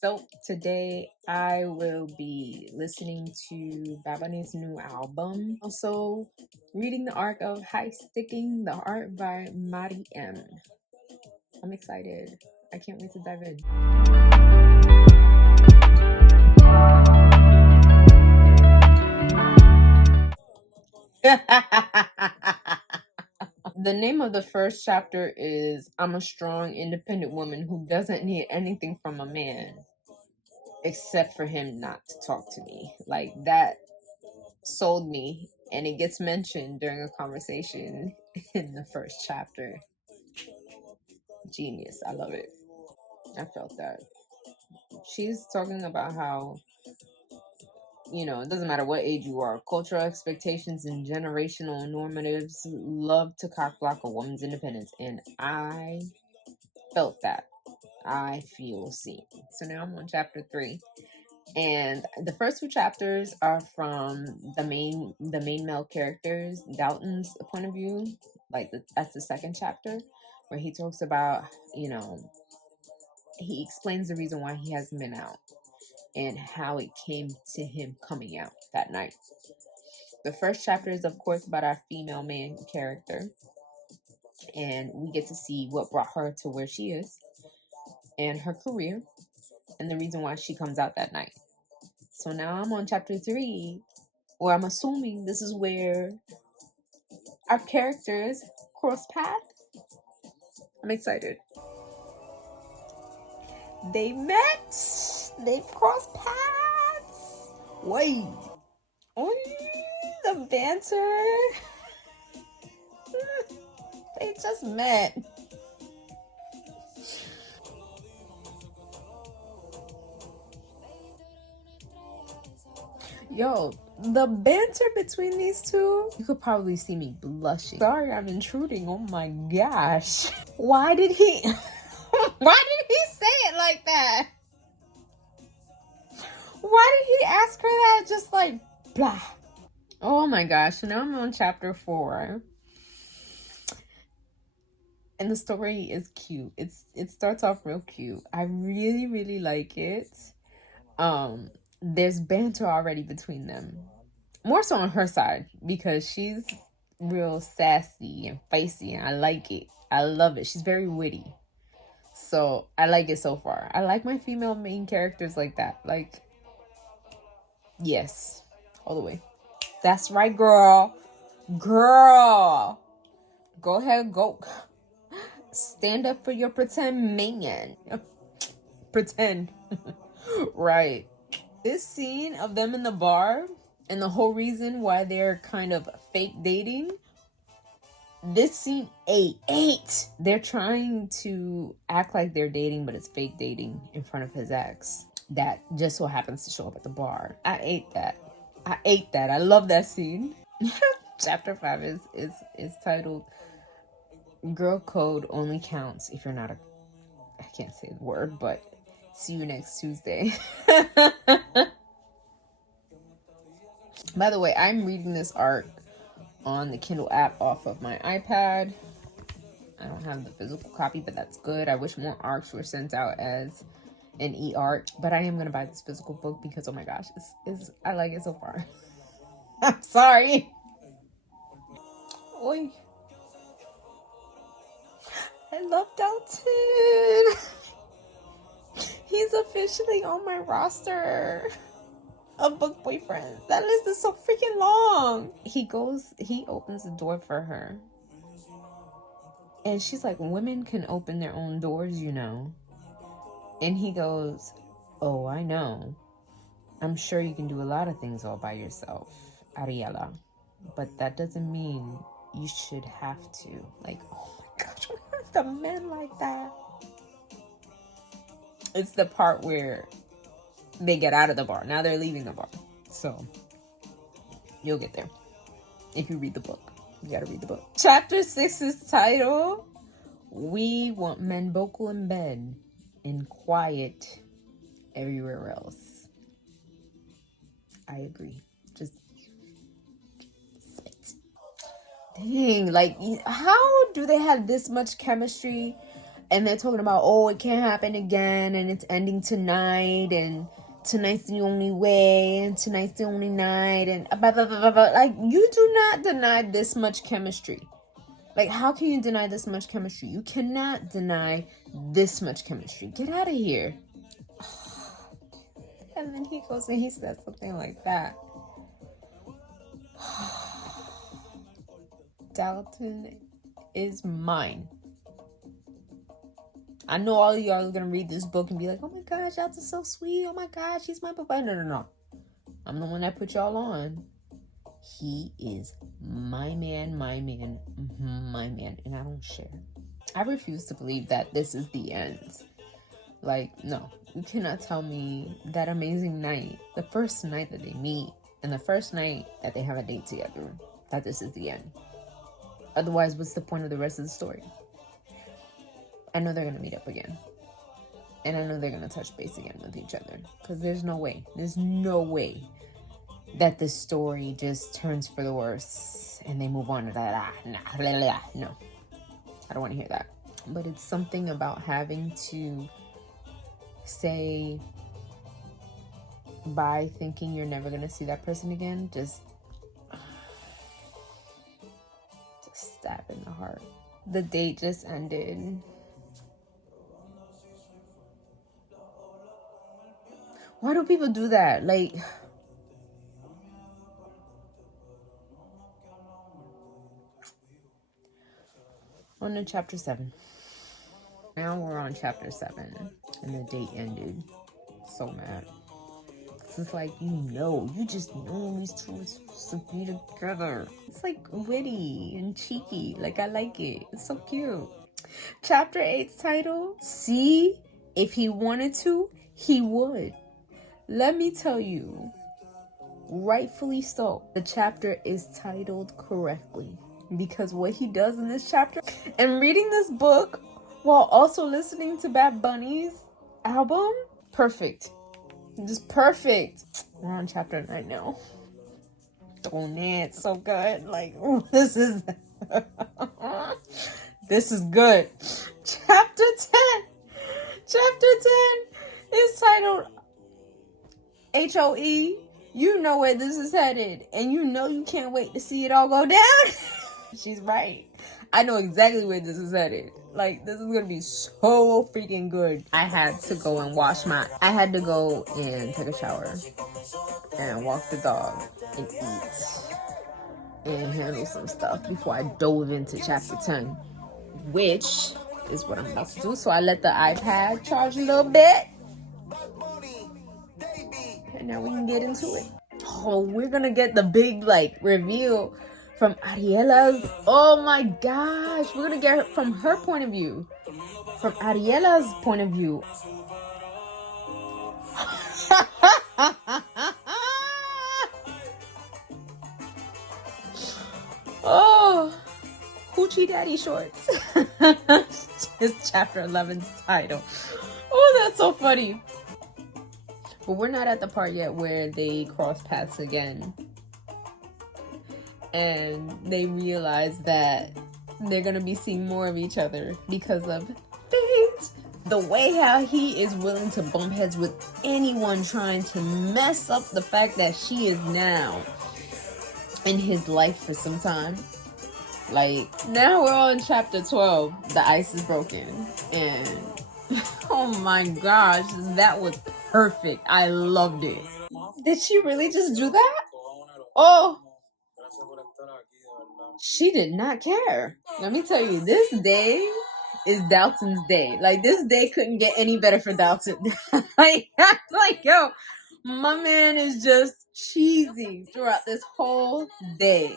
So today I will be listening to Babani's new album. Also reading the arc of High Sticking, the art by Mari M. I'm excited. I can't wait to dive in. The name of the first chapter is I'm a strong, independent woman who doesn't need anything from a man except for him not to talk to me. Like, that sold me, and it gets mentioned during a conversation in the first chapter. Genius. I love it. I felt that. She's talking about how, it doesn't matter what age you are, cultural expectations and generational normatives love to cockblock a woman's independence, and I felt that. I feel seen. So now I'm on chapter 3. And the first 2 chapters are from the main male characters, Dalton's point of view. That's the second chapter, where he talks about, he explains the reason why he hasn't been out and how it came to him coming out that night. The first chapter is, of course, about our female main character, and we get to see what brought her to where she is and her career and the reason why she comes out that night. So now I'm on chapter 3, where I'm assuming this is where our characters cross paths. I'm excited. They met. They've crossed paths. Wait. Oh, the banter. They just met. Yo, the banter between these two, you could probably see me blushing. Sorry, I'm intruding. Oh my gosh. Why did he say it like that? Why did he ask her that just like blah? Oh my gosh. So now I'm on chapter 4. And the story is cute. It starts off real cute. I really, really like it. There's banter already between them. More so on her side, because she's real sassy and feisty, and I like it. I love it. She's very witty. So I like it so far. I like my female main characters like that. Like, yes, all the way. That's right, girl. Girl. Go ahead, go. Stand up for your pretend man. Pretend. Right. This scene of them in the bar and the whole reason why they're kind of fake dating, this scene ate. They're trying to act like they're dating, but it's fake dating in front of his ex that just so happens to show up at the bar. I ate that. I love that scene. Chapter 5 is titled Girl Code Only Counts If You're Not I can't say the word, but see you next Tuesday. By the way, I'm reading this art on the Kindle app off of my iPad. I don't have the physical copy, but that's good. I wish more arcs were sent out as an e-art, but I am going to buy this physical book because, oh my gosh, I like it so far. I'm sorry. Oi. I love Dalton. He's officially on my roster of book boyfriends. That list is so freaking long. He opens the door for her. And she's like, women can open their own doors, And he goes, oh, I know. I'm sure you can do a lot of things all by yourself, Ariella. But that doesn't mean you should have to. Like, oh my gosh, why are the men like that? It's the part where they get out of the bar. Now they're leaving the bar. So, you'll get there. If you read the book. You gotta read the book. Chapter 6 is titled, We Want Men Vocal in Bed and Quiet Everywhere Else. I agree. Just spit. Dang, like, how do they have this much chemistry And they're talking about, oh, it can't happen again, and it's ending tonight, and tonight's the only way, and tonight's the only night, and blah, blah, blah, blah, blah. Like, you do not deny this much chemistry. Like, how can you deny this much chemistry? You cannot deny this much chemistry. Get out of here. And then he goes and he says something like that. Dalton is mine. I know all of y'all are going to read this book and be like, oh my gosh, Dalton's so sweet. Oh my gosh, he's my papa. No. I'm the one that put y'all on. He is my man, my man, my man. And I don't share. I refuse to believe that this is the end. Like, no. You cannot tell me that amazing night, the first night that they meet, and the first night that they have a date together, that this is the end. Otherwise, what's the point of the rest of the story? I know they're going to meet up again. And I know they're going to touch base again with each other. Because there's no way that this story just turns for the worse and they move on to that. No. I don't want to hear that. But it's something about having to say bye thinking you're never going to see that person again. Just stab in the heart. The date just ended. Why do people do that? Like, on to chapter 7. Now we're on chapter 7, and the date ended. So mad. It's like, you just know these two are supposed to be together. It's like witty and cheeky. Like, I like it. It's so cute. Chapter 8's title, See, if he wanted to, he would. Let me tell you, rightfully so, the chapter is titled correctly. Because what he does in this chapter, and reading this book while also listening to Bad Bunny's album, perfect. Just perfect. We're on chapter 9 now. Oh man, it's so good. Like, this is good. Chapter 10 is titled HOE. You know where this is headed, and you can't wait to see it all go down. She's right. I know exactly where this is headed. Like, this is gonna be so freaking good. I had to go and take a shower and walk the dog and eat and handle some stuff before I dove into chapter 10, which is what I'm about to do. So I let the iPad charge a little bit, and now we can get into it. Oh, we're gonna get the big reveal from Ariela's. Oh my gosh, we're gonna get it from her point of view, from Ariela's point of view. Oh, Hoochie Daddy Shorts. It's chapter 11's title. Oh, that's so funny. But we're not at the part yet where they cross paths again. And they realize that they're going to be seeing more of each other because of fate. The way how he is willing to bump heads with anyone trying to mess up the fact that she is now in his life for some time. Like, now we're on chapter 12. The ice is broken. And oh my gosh, that was perfect. I loved it. Did she really just do that? Oh, she did not care. Let me tell you, this day is Dalton's day. Like, this day couldn't get any better for Dalton. like, yo, my man is just cheesy throughout this whole day.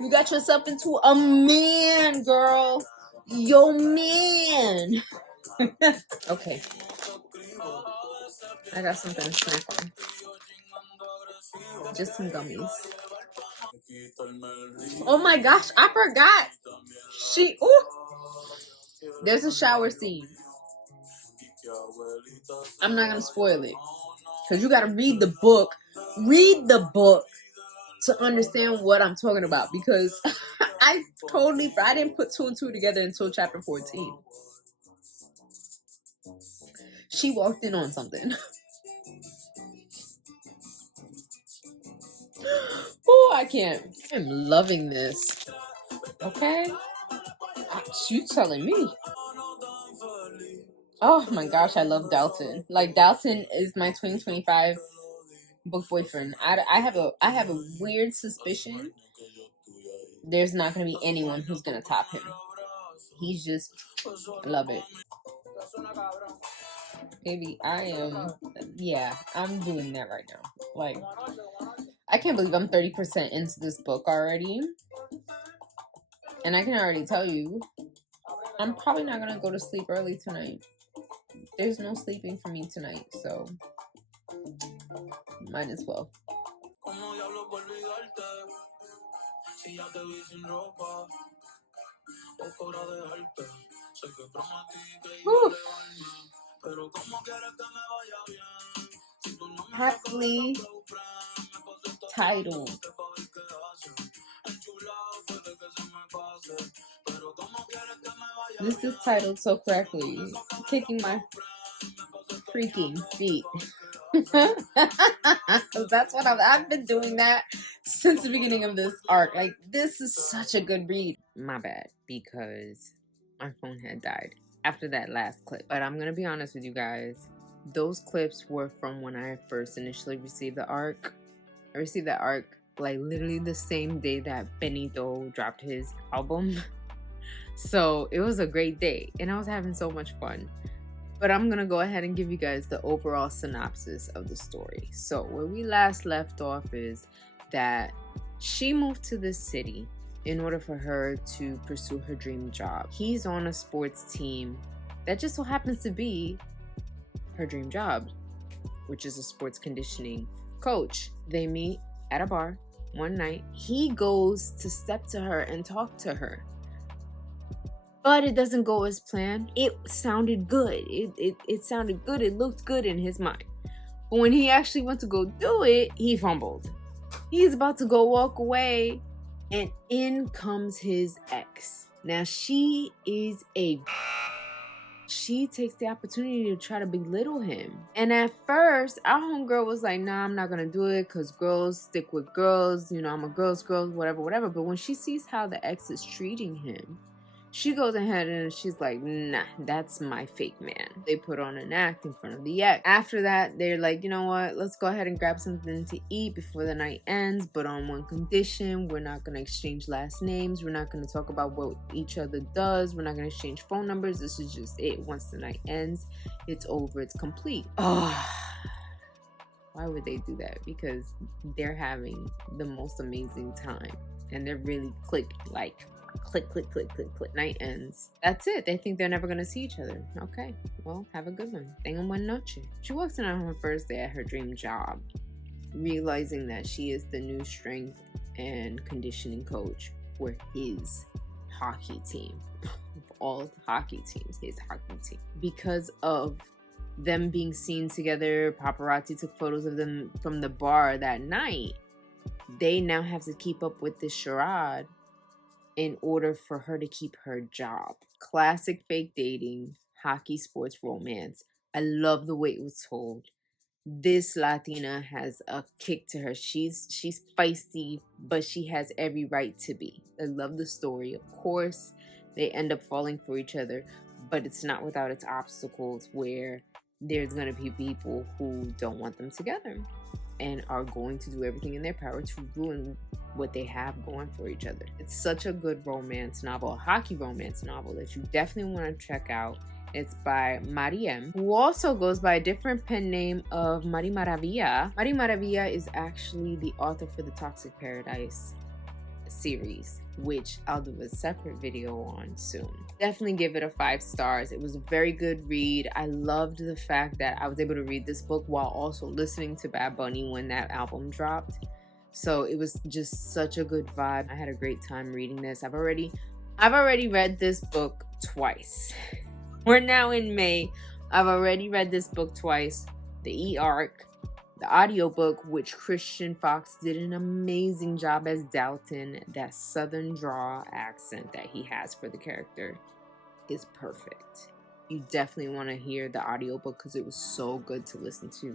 You got yourself into a man, girl. Yo, man. Okay. I got something to snack on. Just some gummies. Oh my gosh, I forgot. There's a shower scene. I'm not gonna spoil it, because you gotta read the book. Read the book to understand what I'm talking about, because I didn't put 2 and 2 together until chapter 14. She walked in on something. Oh, I can't. I'm loving this. Okay? You telling me. Oh my gosh, I love Dalton. Like, Dalton is my 2025 book boyfriend. I have a weird suspicion there's not gonna be anyone who's gonna top him. He's just, I love it. Baby, yeah, I'm doing that right now. Like, I can't believe I'm 30% into this book already. And I can already tell you, I'm probably not gonna go to sleep early tonight. There's no sleeping for me tonight, so might as well. Whew. Happily titled. This is titled so correctly. Kicking my freaking feet. That's what I've been doing that since the beginning of this arc. Like, this is such a good read. My bad, because my phone had died after that last clip. But I'm gonna be honest with you guys. Those clips were from when I first initially received the arc. I received that arc like literally the same day that Benito dropped his album. So it was a great day and I was having so much fun. But I'm gonna go ahead and give you guys the overall synopsis of the story. So where we last left off is that she moved to this city in order for her to pursue her dream job. He's on a sports team that just so happens to be her dream job, which is a sports conditioning coach. They meet at a bar one night. He goes to step to her and talk to her, but it doesn't go as planned. It sounded good. It sounded good. It looked good in his mind. But when he actually went to go do it, he fumbled. He's about to go walk away, and in comes his ex. Now, she is she takes the opportunity to try to belittle him. And at first, our homegirl was like, nah, I'm not gonna do it because girls stick with girls. You know, I'm a girl's girl, whatever. But when she sees how the ex is treating him, she goes ahead and she's like, nah, that's my fake man. They put on an act in front of the ex. After that, they're like, you know what? Let's go ahead and grab something to eat before the night ends. But on one condition, we're not going to exchange last names. We're not going to talk about what each other does. We're not going to exchange phone numbers. This is just it. Once the night ends, it's over. It's complete. Oh, why would they do that? Because they're having the most amazing time. And they're really clicking, like, click. Night ends. That's it. They think they're never gonna see each other. Okay, well, have a good one. Tengan buena noche. She walks in on her first day at her dream job, realizing that she is the new strength and conditioning coach for his hockey team. Of all hockey teams, his hockey team. Because of them being seen together, paparazzi took photos of them from the bar that night. They now have to keep up with this charade in order for her to keep her job. Classic fake dating, hockey sports romance. I love the way it was told. This Latina has a kick to her. She's feisty, but she has every right to be. I love the story. Of course, they end up falling for each other, but it's not without its obstacles where there's going to be people who don't want them together and are going to do everything in their power to ruin what they have going for each other. It's such a good romance novel, a hockey romance novel that you definitely want to check out. It's by Mariem, who also goes by a different pen name of Mari Maravilla. Mari Maravilla is actually the author for the Toxic Paradise series, which I'll do a separate video on soon. Definitely give it a 5 stars. It was a very good read. I loved the fact that I was able to read this book while also listening to Bad Bunny when that album dropped. So it was just such a good vibe. I had a great time reading this. I've already read this book twice. We're now in May. I've already read this book twice. The e-arc, the audiobook, which Christian Fox did an amazing job as Dalton. That southern draw accent that he has for the character is perfect. you definitely want to hear the audiobook because it was so good to listen to.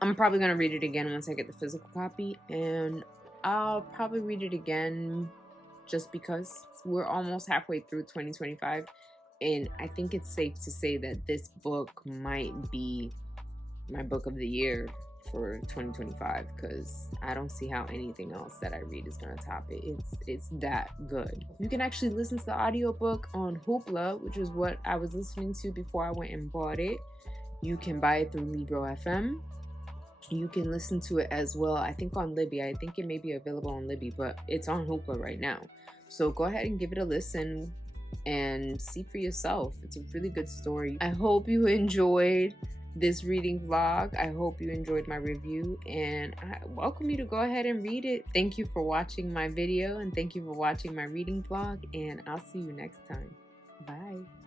I'm probably going to read it again once I get the physical copy, and I'll probably read it again just because we're almost halfway through 2025, and I think it's safe to say that this book might be my book of the year for 2025 because I don't see how anything else that I read is going to top it. It's that good. You can actually listen to the audiobook on Hoopla, which is what I was listening to before I went and bought it. You can buy it through Libro FM. You can listen to it as well, I think on Libby. I think it may be available on Libby, but it's on Hoopla right now. So go ahead and give it a listen and see for yourself. It's a really good story. I hope you enjoyed this reading vlog. I hope you enjoyed my review, and I welcome you to go ahead and read it. Thank you for watching my video, and thank you for watching my reading vlog, and I'll see you next time. Bye.